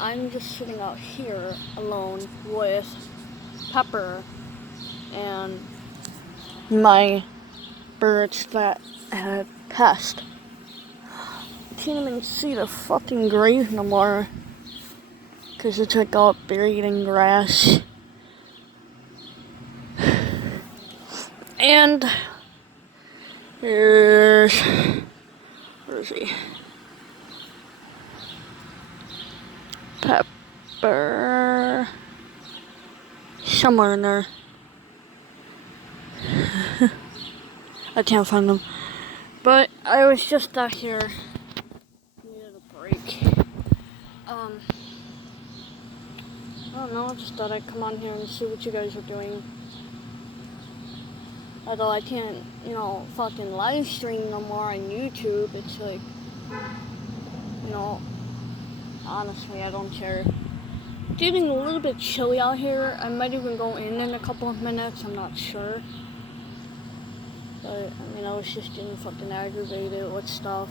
I'm just sitting out here alone with Pepper and my birds that had passed. Can't even see the fucking grave no more because it's like all buried in grass. And where is he? Pepper. Somewhere in there. I can't find him. But I was just out here. Needed a break. I don't know, I just thought I'd come on here and see what you guys are doing. Although I can't, fucking live stream no more on YouTube. It's like, honestly, I don't care. It's getting a little bit chilly out here. I might even go in a couple of minutes, I'm not sure. But, I was just getting fucking aggravated with stuff.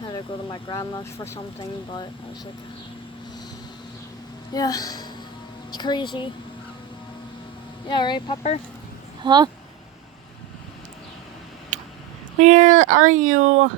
I had to go to my grandma's for something, but I was like, yeah, it's crazy. Yeah, right, Pepper? Huh? Where are you?